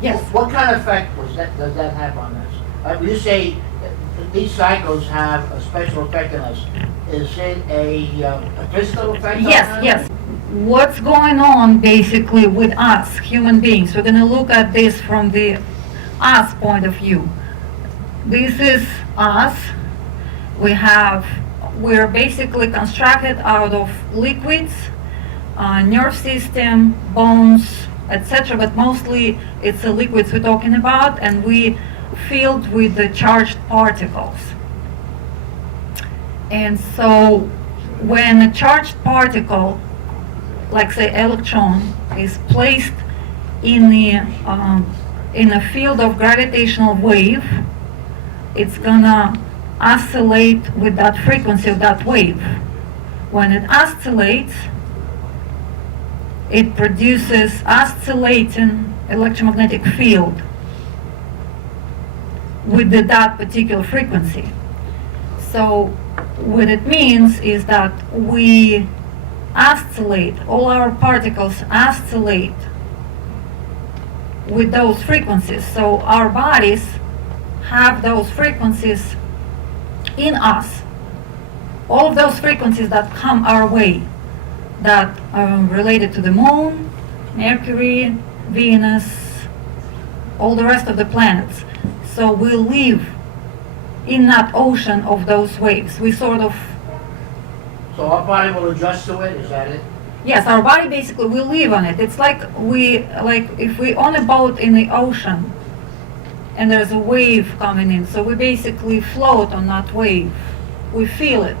Yes. What kind of effect does that have on us? You say these cycles have a special effect on us. Is it a physical effect on us? Yes. What's going on basically with us, human beings? We're going to look at this from the us point of view. This is us. We're basically constructed out of liquids, nerve system, bones, etc. But mostly it's the liquids we're talking about, and we filled with the charged particles. And so when a charged particle, like say electron, is placed in a field of gravitational wave, it's gonna oscillate with that frequency of that wave. When it oscillates, it produces oscillating electromagnetic field with that particular frequency. So what it means is that we oscillate, all our particles oscillate with those frequencies. So our bodies have those frequencies in us. All of those frequencies that come our way, that are related to the moon, Mercury, Venus, all the rest of the planets. So we live in that ocean of those waves. We sort of... So our body will adjust to it, is that it? Yes, our body basically, we live on it. It's like if we're on a boat in the ocean and there's a wave coming in, so we basically float on that wave. We feel it.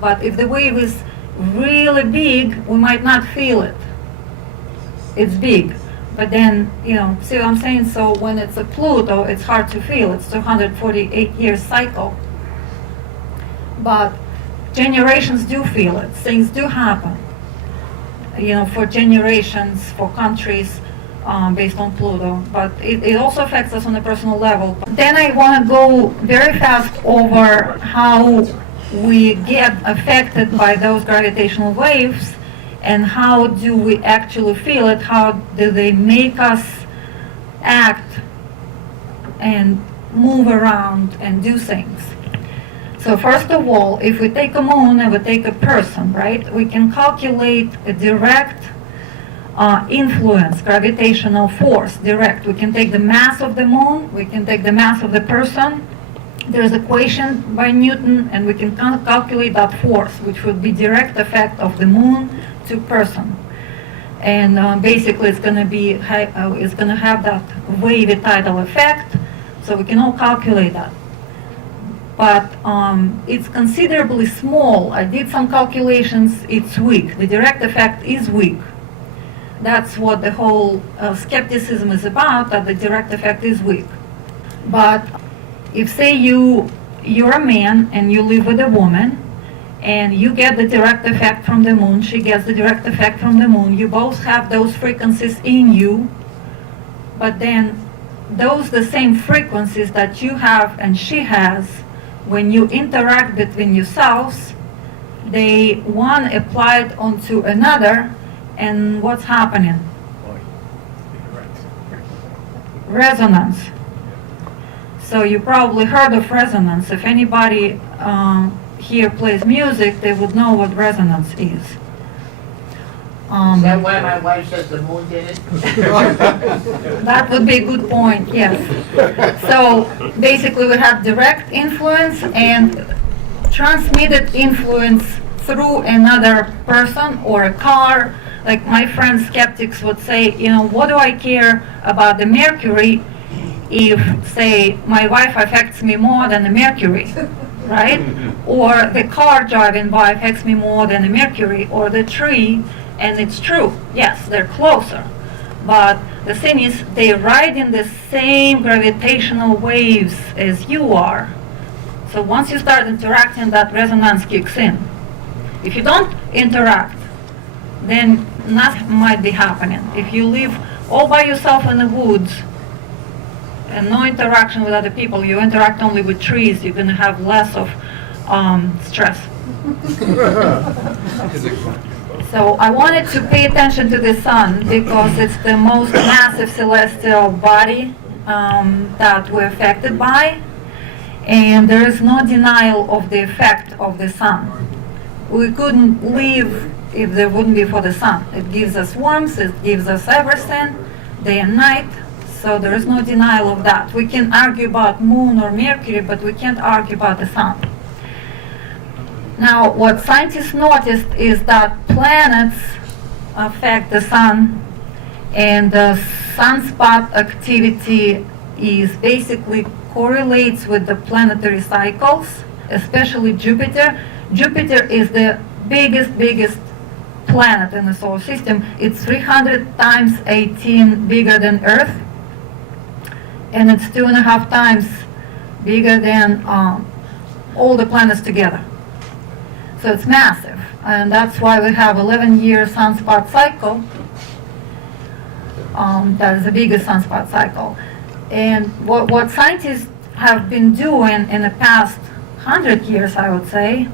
But if the wave is really big, we might not feel it. It's big. But then, see what I'm saying? So when it's a Pluto, it's hard to feel. It's 248-year cycle. But generations do feel it. Things do happen. For generations, for countries, based on Pluto. But it also affects us on a personal level. Then I want to go very fast over how we get affected by those gravitational waves, and how do we actually feel it, how do they make us act and move around and do things. So first of all, if we take a moon and we take a person, right, we can calculate a direct influence, gravitational force, direct. We can take the mass of the moon, we can take the mass of the person. There's an equation by Newton, and we can calculate that force, which would be direct effect of the moon to person. And basically it's going to have that wavy tidal effect, so we can all calculate that. But it's considerably small. I did some calculations, it's weak. The direct effect is weak. That's what the whole skepticism is about, that the direct effect is weak. But if, say, you're a man and you live with a woman, and you get the direct effect from the moon, she gets the direct effect from the moon, you both have those frequencies in you, but then the same frequencies that you have and she has, when you interact between yourselves, one applied onto another, and what's happening? Resonance. So you probably heard of resonance. If anybody here plays music, they would know what resonance is. Is that why my wife says the moon did it? That would be a good point, yes. So basically we have direct influence and transmitted influence through another person or a car. Like my friend skeptics would say, what do I care about the Mercury if, say, my wife affects me more than the Mercury, right? Or the car driving by affects me more than the Mercury, or the tree. And it's true, yes, they're closer. But the thing is, they ride in the same gravitational waves as you are. So once you start interacting, that resonance kicks in. If you don't interact, then nothing might be happening. If you live all by yourself in the woods and no interaction with other people, you interact only with trees, you're going to have less of stress. So I wanted to pay attention to the sun because it's the most massive celestial body that we're affected by, and there is no denial of the effect of the sun. We couldn't live if there wouldn't be for the sun. It gives us warmth, it gives us everything, day and night, so there is no denial of that. We can argue about moon or Mercury, but we can't argue about the sun. Now, what scientists noticed is that planets affect the sun, and the sunspot activity is basically correlates with the planetary cycles, especially Jupiter. Jupiter is the biggest planet in the solar system. It's 300 times 18 bigger than Earth, and it's 2.5 times bigger than all the planets together. So it's massive, and that's why we have 11-year sunspot cycle. That is the biggest sunspot cycle. And what scientists have been doing in the past 100 years, I would say,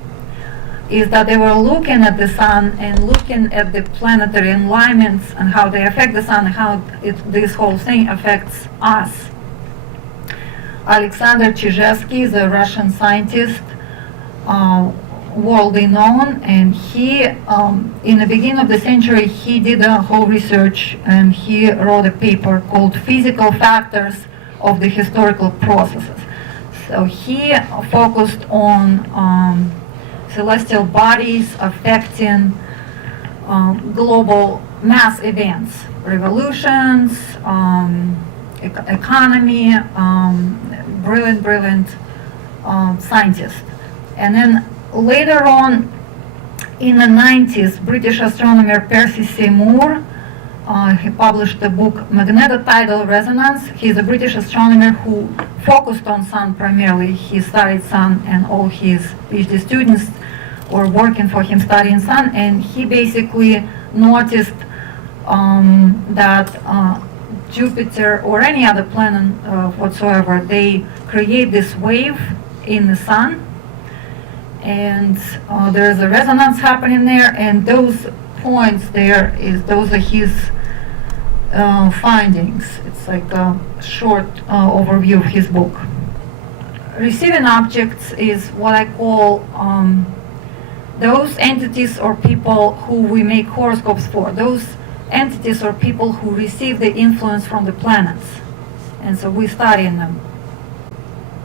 is that they were looking at the sun and looking at the planetary alignments and how they affect the sun and how this whole thing affects us. Alexander Chizhevsky is a Russian scientist, worldly known, and he, in the beginning of the century, he did a whole research and he wrote a paper called Physical Factors of the Historical Processes. So he focused on celestial bodies affecting global mass events, revolutions, economy, brilliant scientist. And then later on, in the 90s, British astronomer Percy Seymour, he published the book Magnetotidal Resonance. He's a British astronomer who focused on sun primarily. He studied sun, and all his PhD students were working for him studying sun, and he basically noticed that Jupiter or any other planet whatsoever, they create this wave in the sun, and there's a resonance happening there, and those points there those are his findings. It's like a short overview of his book. Receiving objects is what I call those entities or people who we make horoscopes for. Those entities or people who receive the influence from the planets, and so we study them.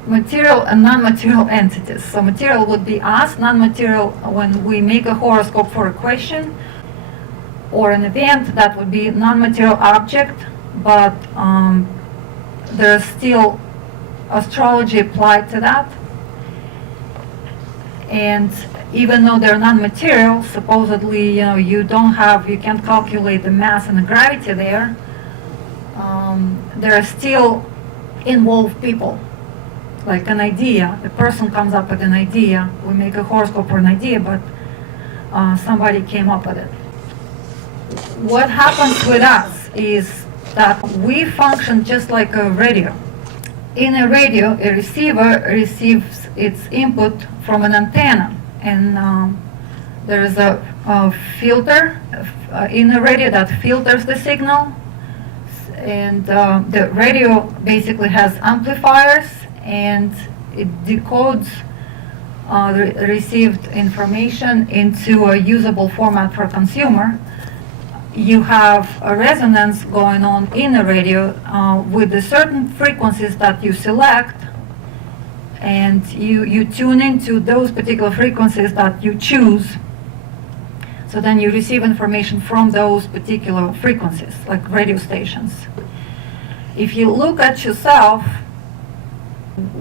Material and non-material entities. So material would be us, non-material when we make a horoscope for a question or an event, that would be non-material object, but there's still astrology applied to that. And even though they're non-material, supposedly, you can't calculate the mass and the gravity there, there are still involved people. Like an idea, the person comes up with an idea, we make a horoscope for an idea, but somebody came up with it. What happens with us is that we function just like a radio. In a radio, a receiver receives its input from an antenna, and there is a filter in the radio that filters the signal, and the radio basically has amplifiers, and it decodes the received information into a usable format for consumer. You have a resonance going on in the radio with the certain frequencies that you select, and you tune into those particular frequencies that you choose. So then you receive information from those particular frequencies, like radio stations. If you look at yourself,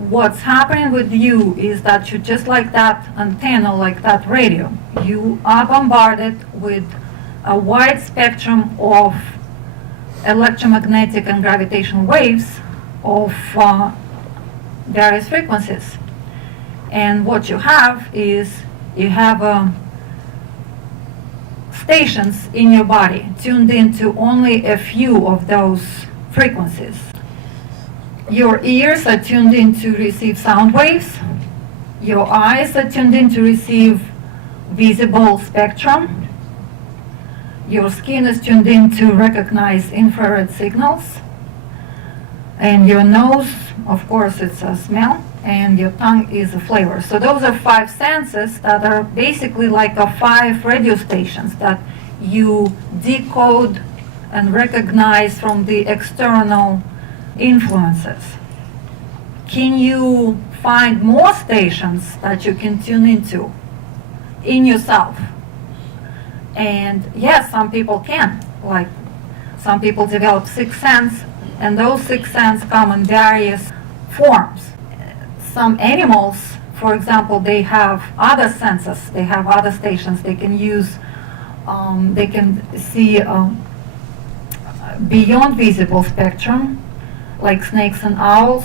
what's happening with you is that you're just like that antenna, like that radio. You are bombarded with a wide spectrum of electromagnetic and gravitational waves of various frequencies. And what you have is stations in your body tuned into only a few of those frequencies. Your ears are tuned in to receive sound waves. Your eyes are tuned in to receive visible spectrum. your skin is tuned in to recognize infrared signals, and your nose, of course, it's a smell, and your tongue is a flavor. So those are 5 senses that are basically like 5 radio stations that you decode and recognize from the external influences. Can you find more stations that you can tune into in yourself? And yes, some people can. Like some people develop sixth sense, and those sixth sense come in various forms. Some animals, for example, they have other senses. They have other stations. They can use. They can see beyond visible spectrum, like snakes and owls.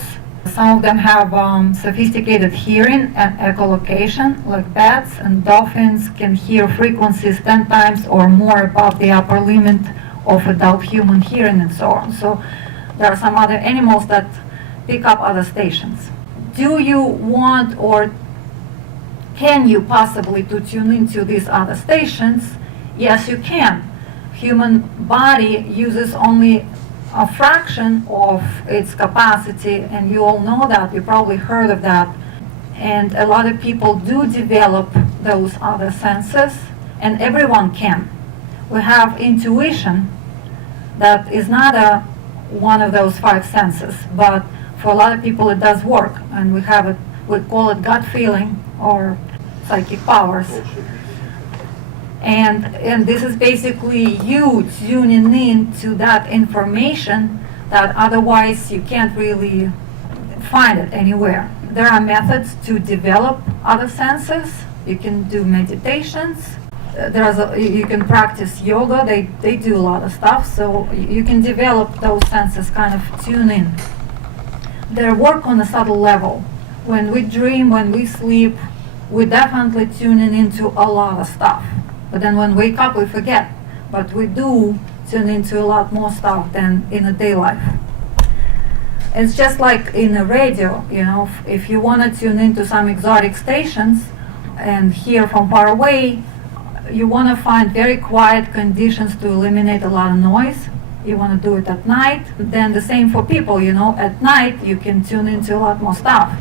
Some of them have sophisticated hearing and echolocation, like bats, and dolphins can hear frequencies 10 times or more above the upper limit of adult human hearing, and so on. So there are some other animals that pick up other stations. Do you want, or can you possibly to tune into these other stations? Yes, you can. Human body uses only a fraction of its capacity, and you all know that. You probably heard of that. And a lot of people do develop those other senses, and everyone can. We have intuition that is not one of those 5 senses, but for a lot of people it does work, and we call it gut feeling or psychic powers. And this is basically you tuning in to that information that otherwise you can't really find it anywhere. There are methods to develop other senses. You can do meditations. You can practice yoga. They do a lot of stuff, so you can develop those senses, kind of tune in. They work on a subtle level. When we dream, when we sleep, we're definitely tuning into a lot of stuff. But then when we wake up, we forget. But we do tune into a lot more stuff than in a day life. It's just like in a radio, if you want to tune into some exotic stations and hear from far away, you want to find very quiet conditions to eliminate a lot of noise. You want to do it at night. Then the same for people, at night you can tune into a lot more stuff.